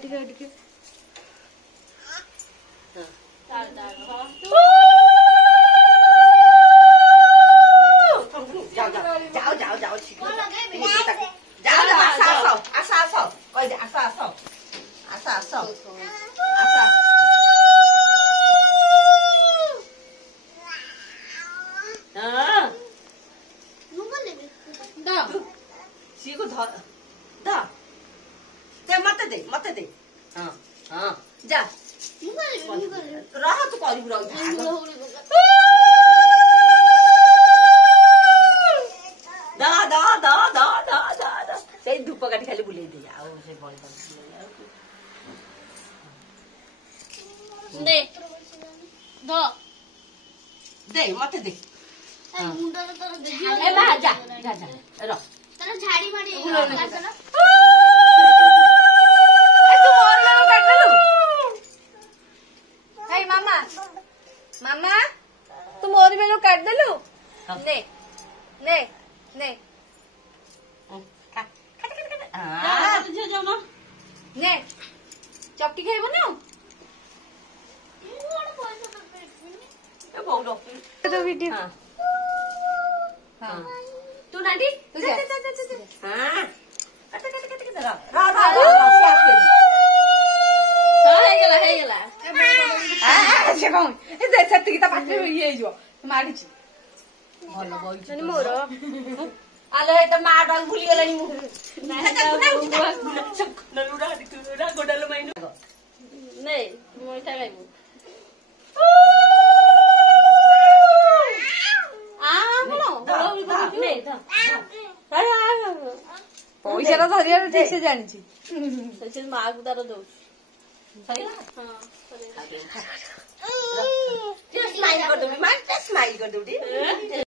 ଟିକେ जाओ मत दे हाँ हाँ जा रहा तो करी दा दा दा दा दा दा दा से धूप काटी खाली बुले दे आओ से बॉल दे दो दे मत दे मुंडा तो दे ए बा जा जा जा रो तने झाड़ी मारी ना मामा तू मोर बेलो काट देलु ने ने ने ने चपटी खाइबो ना तो वीडियो हां तू नाडी तू जा हां हे गेला से कौन ए सेति की ता पाटे ये जो मारी छी भलो बोल छी मोर आले त माड भूली गेलानी मु नलुरा दिकुरा गोडल माइनु नै मोइता गाइबो आ बोलो नै द पैसा रा धरिया ठीक से जानि छी से मां को तार दो सही ना हां स्माइल कर दो स्माइल कर दो